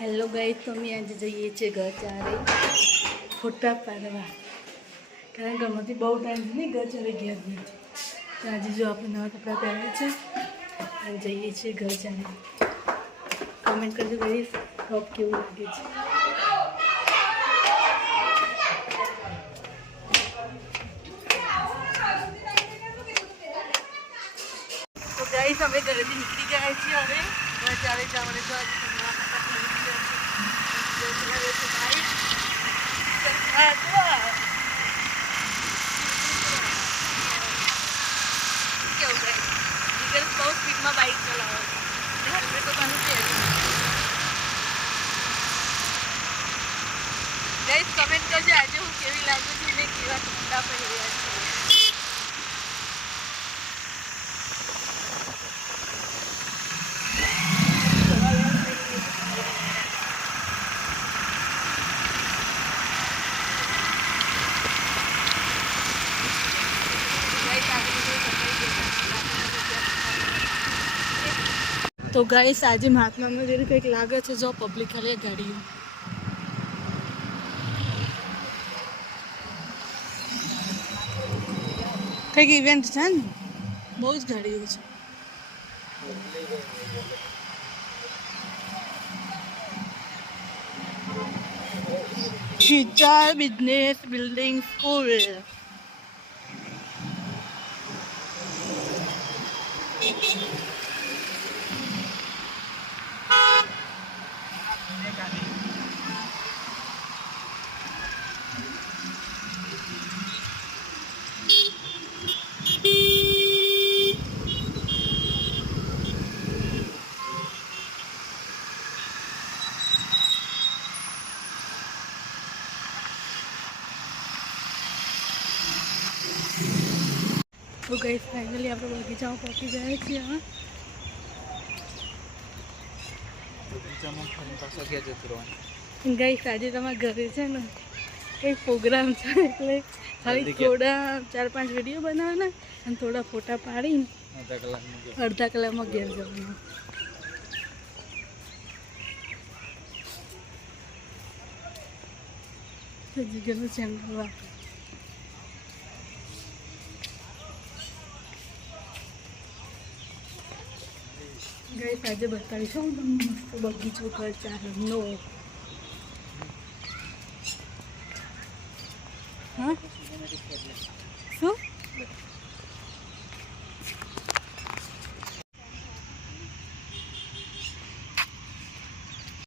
Hello guys, તો અમે આજે જઈએ છીએ ઘર ચારે ફોટા પાડવા, કારણ કે અમારથી બહુ ટાઈમ નહીં ઘર ચારે ગયા નથી. તો આજે જો આપણે નવા કપડાં પહેર્યા છે અને જઈએ છીએ ઘર ચારે. કમેન્ટ કરજો ગાઈસ, ટોપ કેવું લાગે છે. તો ગાઈસ, અમે ઘરેથી નીકળી ગયા છીએ. હવે ઘર ચારે જવાનું તો બહુ સ્પીડમાં બાઇક ચલાવો હેલ્મેટ તો તમે પહેર્યું. ગાઈસ, કમેન્ટ કરજો આજે હું કેવી લાગુ છું ને કેવા કપડાં પહેર્યા છે. તો ગાઈસ, આજે મહાત્મા મંદિર કંઈક લાગે છે. જો પબ્લિક ખાલી ગાડીઓ કંઈક ઇવેન્ટ છે ને, બહુ જ ગાડીઓ છે. ખીચા બિઝનેસ બિલ્ડિંગ સ્કૂલ. તો ગાઈસ, ફાઇનલી આપણે બગીચામાં પહોંચી ગયા છીએ. ગાઈસ, આજે તમારા ઘરે છે ને કંઈક પ્રોગ્રામ છે, એટલે ખાલી થોડા 4-5 વિડીયો બનાવવાના અને થોડા ફોટા પાડીને અડધા કલાકમાં ઘેર જવાનું. જીગરનું ચેનલ વાપર. ગાઈસ, આજે બતાવીશું હું તમને મસ્ત બગીચો ઘર ચારનો. હા,